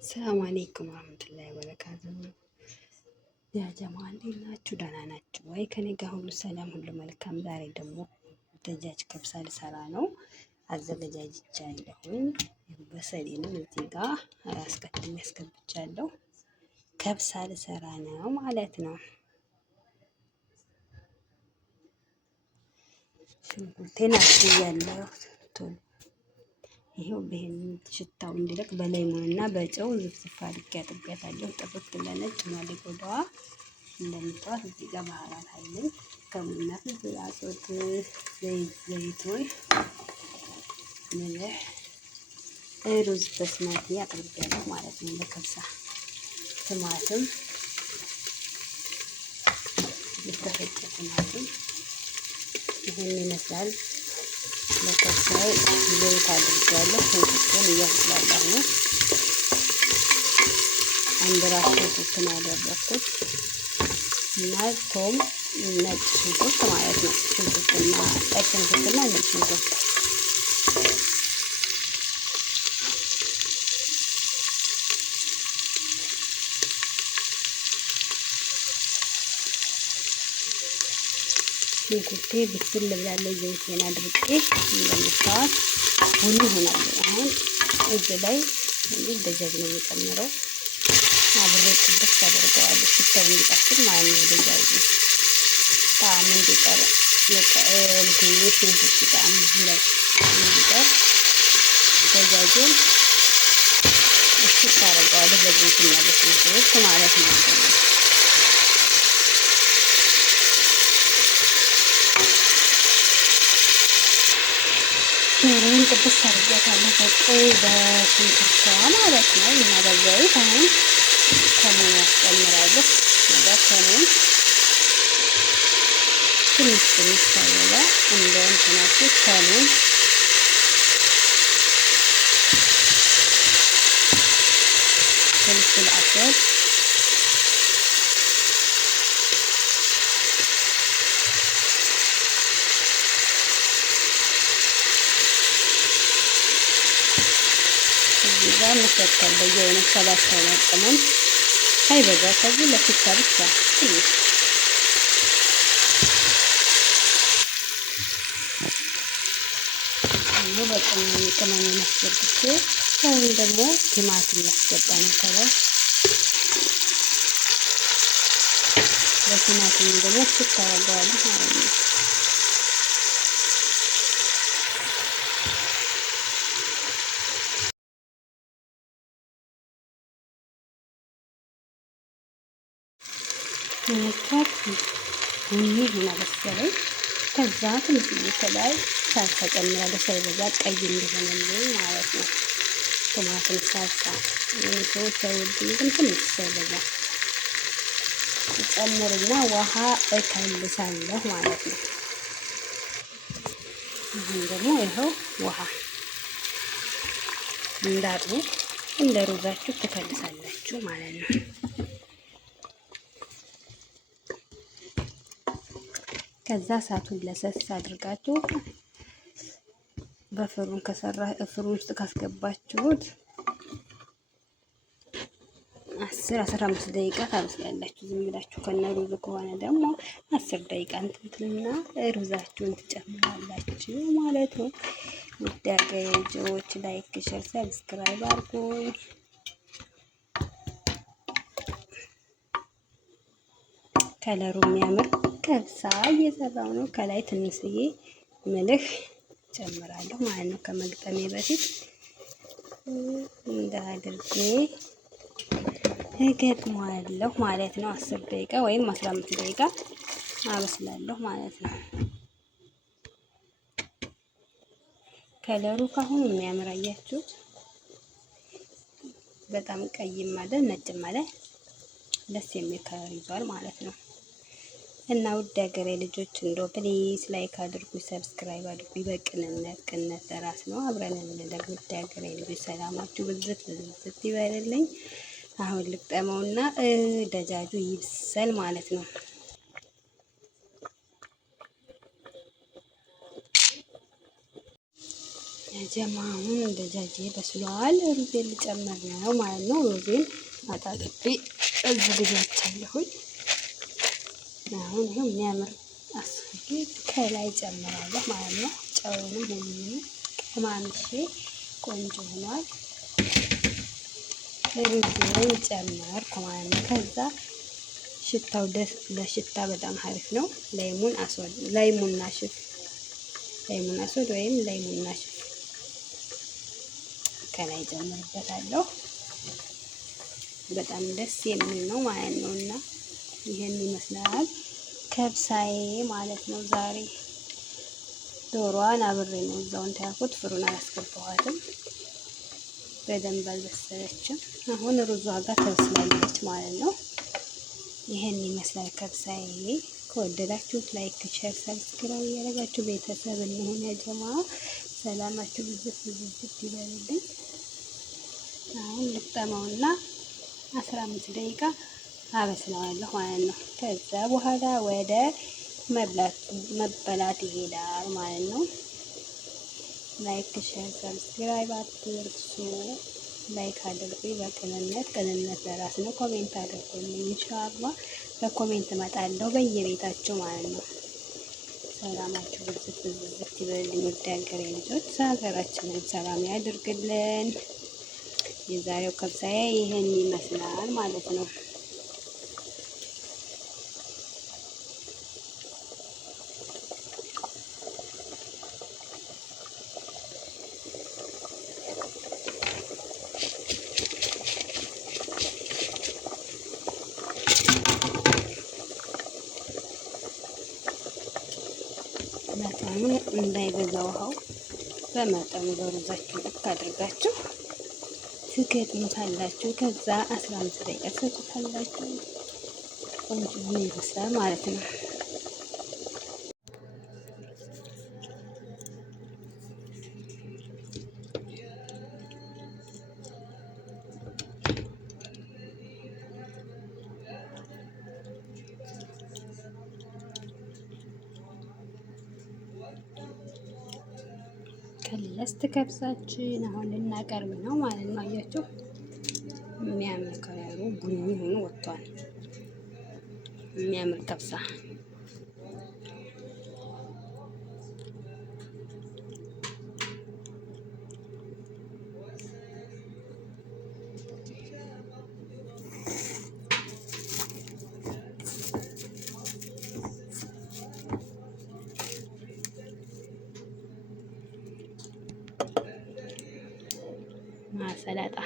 ሰላም አለይኩም ወራህመቱላሂ ወበረካቱሁ። ያ ጀማ እንዴት ናችሁ? ደህና ናችሁ ወይ? ከኔ ጋር ሁሉ ሰላም፣ ሁሉ መልካም። ዛሬ ደግሞ ደጃጅ ከብሳ ልሰራ ነው። አዘገጃጅቻለሁኝ። በሰሌንም እዚህ ጋር አስከትሜ አስገብቻለሁ። ከብሳ ልሰራ ነው ማለት ነው። ሽንኩርቴን አስያለሁ። ይሄው ይሄንን ሽታው እንዲለቅ በሌሞን እና በጨው ዝፍዝፍ አድርጌ አጥቤያታለሁ። ጥርት ብለነጭ ማለት ጎዳዋ እንደምታዋት እዚህ ጋር ባህራት አለኝ። ከሙናት አጾት ዘይቱን ምልህ ሩዝ በስማቲ አጥቤያለሁ ማለት ነው። ለከብሳ ቲማቲም የተፈጨ ቲማቲም ይሄን ይመስላል። ለከብሳዬ ዘይት አድርጌያለሁ። ሽንኩርቱን እያቁላላሁ ነው። አንድ ራስ ሽንኩርት ነው ያደረኩት እና ቶም ነጭ ሽንኩርት ማለት ነው። ሽንኩርትና ቀይ ሽንኩርትና ነጭ ሽንኩርት ሽንኩርቴ ብስል ብላለች። ዘይቴን አድርጌ እንደምታዋት ቡኒ ሆናል። አሁን እዚህ ላይ ደጃጅ ነው የሚጨምረው። አብሬ ቅድስ አደርገዋለሁ ሽታው እንዲጣፍጥ ማለት ነው። ደጃጅ ጣዕሙ እንዲቀር ሽንኩርት ጣዕሙ ላይ እንዲቀር ደጃጁን እሽት አደርገዋለሁ በዘይትና በሽንኩርት ማለት ነው። ዶሮውን ጥብስ አድርጌያታለሁ በቀይ በሽንኩርቷ ማለት ነው። እና በዘይት አሁን ከሙን ያስጨምራለሁ። ነገር ከሙን ትንሽ ሳይበዛ እንደ እንትናችሁ ከሙን ፍልፍል አስወድ እዛ መሰከል በየአይነት ሰባት አይነት ቅመም ሳይበዛ ከዚህ ለሽታ ብቻ ትንሽ ነው። በቅመም መስገብቼ አሁን ደግሞ ቲማቲም ላስገባ ነው። ከላይ በቲማቲም ደግሞ ሽታ ያደርጋል ማለት ነው። ነካት ቡኒ ሆና መሰለኝ። ከዛ ትንሽ ከላይ ሳልሳ ጨምራለሁ። ሳይበዛ ቀይ እንዲሆንልኝ ማለት ነው። ቶማቶን ሳልሳ ሰዎች አይወዱም፣ ግን ትንሽ ሳይበዛ ጨምርና ውሃ እከልሳለሁ ማለት ነው። ይህን ደግሞ ይኸው ውሃ እንዳጥቡ እንደ ሩዛችሁ ትከልሳላችሁ ማለት ነው። ከዛ እሳቱን ለሰስ አድርጋችሁ በፍሩን ፍሩን ውስጥ ካስገባችሁት 10-15 ደቂቃ ታበስላላችሁ። ዝም ብላችሁ ከነ ሩዙ ከሆነ ደግሞ 10 ደቂቃ እንትንትና ሩዛችሁን ትጨምራላችሁ ማለት ነው። ውድ አገሬ ልጆች ላይክ፣ ሼር፣ ሰብስክራይብ አድርጉኝ። ከለሩ የሚያምር ከብሳ እየሰራው ነው። ከላይ ትንሽዬ ምልህ ጨምራለሁ ማለት ነው። ከመግጠሜ በፊት እንዳድርጌ እገጥመዋለሁ ማለት ነው። 10 ደቂቃ ወይም 15 ደቂቃ አበስላለሁ ማለት ነው። ከለሩ ካሁን የሚያምር አያችሁት? በጣም ቀይም ማለት ነጭም ማለት ደስ የሚል ከለር ይዟል ማለት ነው። እና ውድ ሀገሬ ልጆች እንደው ፕሊስ ላይክ አድርጉ፣ ሰብስክራይብ አድርጉ። በቅንነት ቅንነት ለራስ ነው። አብረን እንደግ። ውድ ሀገሬ ልጆች ሰላማችሁ ብዝት ብዝት ይበልልኝ። አሁን ልቅጠመውና ደጃጁ ይብሰል ማለት ነው። ጀማሁን ደጃጄ በስሏል። ሩዜን ልጨምር ነው ማለት ነው። ሩዜን አጣጥቤ አዘጋጅቻለሁኝ። አሁን ይሄው የሚያምር አስጌ ከላይ ጨምራለሁ ማለት ነው። ጨውንም ሁሉንም ቅማምሼ ቆንጆ ሆኗል። ሩዜን ጨመርኩ ማለት ነው። ከዛ ሽታው ደስ ለሽታ በጣም አሪፍ ነው። ላይሙን አስወድ ላይሙን ናሽፍ ወይም ላይሙን ናሽፍ ከላይ ጨምርበታለሁ። በጣም ደስ የሚል ነው ማለት ነው። እና ይሄን ይመስላል ከብሳዬ ማለት ነው። ዛሬ ዶሮዋን አብሬ ነው እዛው እንትን ያልኩት፣ ፍሩን አላስገባኋትም። በደንብ አልበሰለችም። አሁን ሩዟ ጋር ተበስላለች ማለት ነው። ይሄን ይመስላል ከብሳዬ። ከወደዳችሁት ላይክ፣ ሼር፣ ሰብስክራይብ እያደረጋችሁ ቤተሰብ እንሁን። ያጀማ ሰላማችሁ ብዝት ብዝት ይበልልኝ። አሁን ልቅጠመውና 15 ደቂቃ አበስለዋለሁ ማለት ነው። ከዛ በኋላ ወደ መበላት ይሄዳል ማለት ነው። ላይክ ሼር ሰብስክራይብ አትርሱ። ላይክ አድርጉኝ። ቅንነት ለራስ ነው። ኮሜንት አድርጉልኝ። ኢንሻአላህ በኮሜንት እመጣለሁ በየቤታችሁ ማለት ነው። ሰላማችሁ ብዝት ብዝት ይበልልኝ። ውድ ሀገሬ ልጆች ሀገራችንን ሰላም ያድርግልን። የዛሬው ከብሳዬ ይሄን ይመስላል ማለት ነው። መጠኑ እንዳይበዛ ውሃው በመጠኑ በሩዛችሁ ልክ አድርጋችሁ ትገጥሙታላችሁ። ከዛ 15 ደቂቃ ትሰጡታላችሁ። ቆንጆ ሆኖ ይበስላል ማለት ነው። ከለስት ከብሳችን አሁን ልናቀርብ ነው ማለት ነው። አያችሁ የሚያምር ከለሩ ቡኒ ሆኖ ወጥቷል። የሚያምር ከብሳ ማሰላጣ